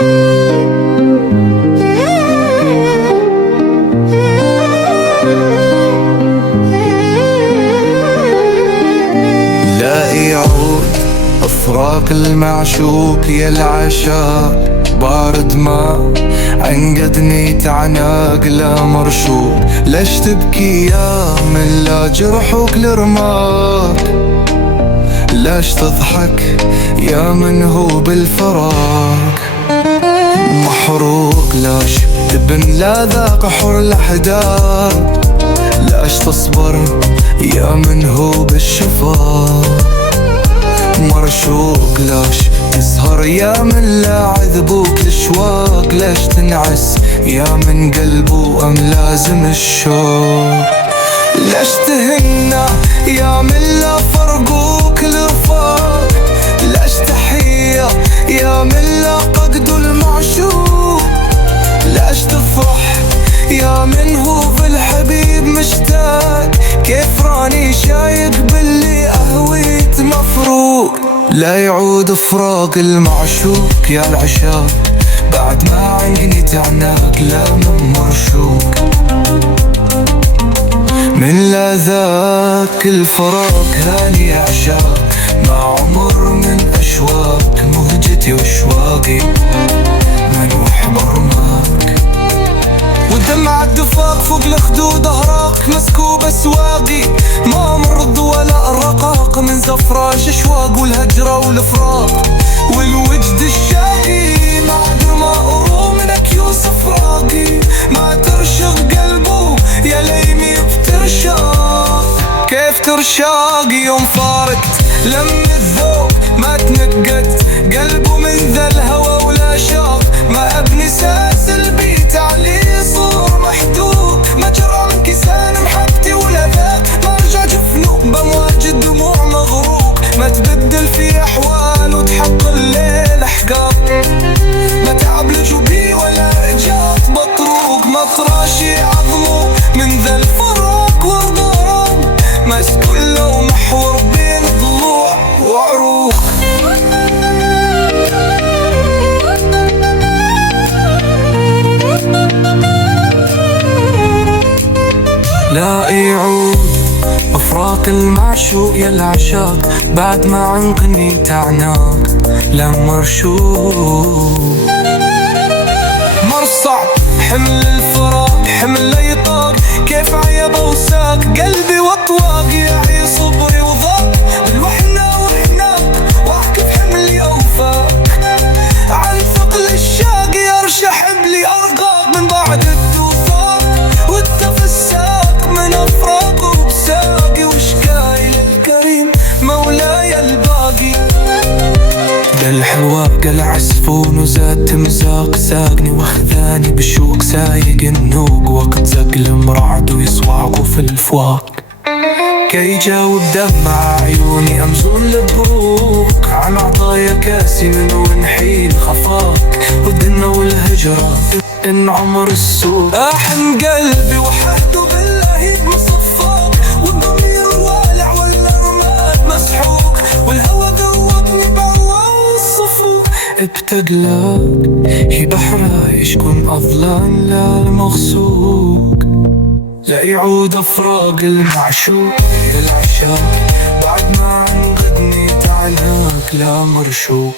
لا يعود أفراق المعشوق يا العشاق، بارد ما عنقدني تعناق لا مرشوق. ليش تبكي يا من لا جرحك لرماك؟ ليش تضحك يا من هو بالفراق محروق؟ ليش تبن لا ذاق حر الأحداق؟ ليش تصبر يا من هو بالشفاق مرشوق؟ ليش تسهر يا من لا عذبوك الاشواق؟ ليش تنعس يا من قلبه أم لازم الشوق؟ ليش تهنى يا من لا فرقوك الرفاق؟ ليش تحية يا من لا قدو المعشوق؟ ليش تفرح يا من هو بالحبيب مشتاق؟ كيف راني شايق باللي أهويت مفروق؟ لا يعود فراق المعشوق يا العشاق، بعد ما عيني تعناق لا من مرشوق. من لا ذاك الفراق هاني عشاق، ما عمر من أشواق مهجتي واشواقي منوح برماك. والدمع الدفاق فوق الخدود أهراق مسكوب أسواقي، ما مرض ولا الرقاق من زفراش أشواق والهجرة والفراق والوجد الشاقي. بعد ما أرومنك يوسف راقي، ما ترشق قلبه يا ليمي بترشاق. كيف ترشاق يوم فارقت لم الذوق ما تنقت قلبه من ذا الهوى ولا شاق؟ ما أبني ساس البيت عليه صور محدود، ما جرى من كيسان محبتي ولا ذاك، ما رجع جفنه بمواج الدموع مغروق. ما تبدل في أحوال وتحق الليل أحقاق، ما تعب لجوبي ولا رجعت بطروق. ما طراشي عظمه من ذا الفراق والضراب، مسكون له محور بين ضلوع وعروق. لا يعود أفراق المعشوق يا العشاق، بعد ما عنقني تعناق لا مرشوق. مرصع حمل الفراق حمل لا يطاق، كيف عيب وساق قلبي واطواق. يعي صبري وضاق الوحنا وحناق، واعكف حملي اوفاق عن ثقل الشاق. يرشح بلي ارقاق من بعد التوثاق والتفساق، من افراق وبساقي وشكاي للكريم مولاي الباقي. الحواق العسفون وزاد تمزاق، ساقني واخذاني بشوق سايق النوق. وقت زق المرعد ويصواعقوا في الفواق، كي يجاوب دمع عيوني أمزون لبروق. عن عطايا كاسي من ونحيل خفاق، ودنا والهجرة إن عمر السوق. أحن قلبي وحده بالله مصفاق، والضمير والع والأرماد مسحوق، والهوى ذوقني بعوال الصفوق. ابتقلاك هي بحرة يشكون أظلان لا المغسوق. لا يعود أفراق المعشوق يا العشاق، بعد ما عنقدني تعناك لا مرشوق.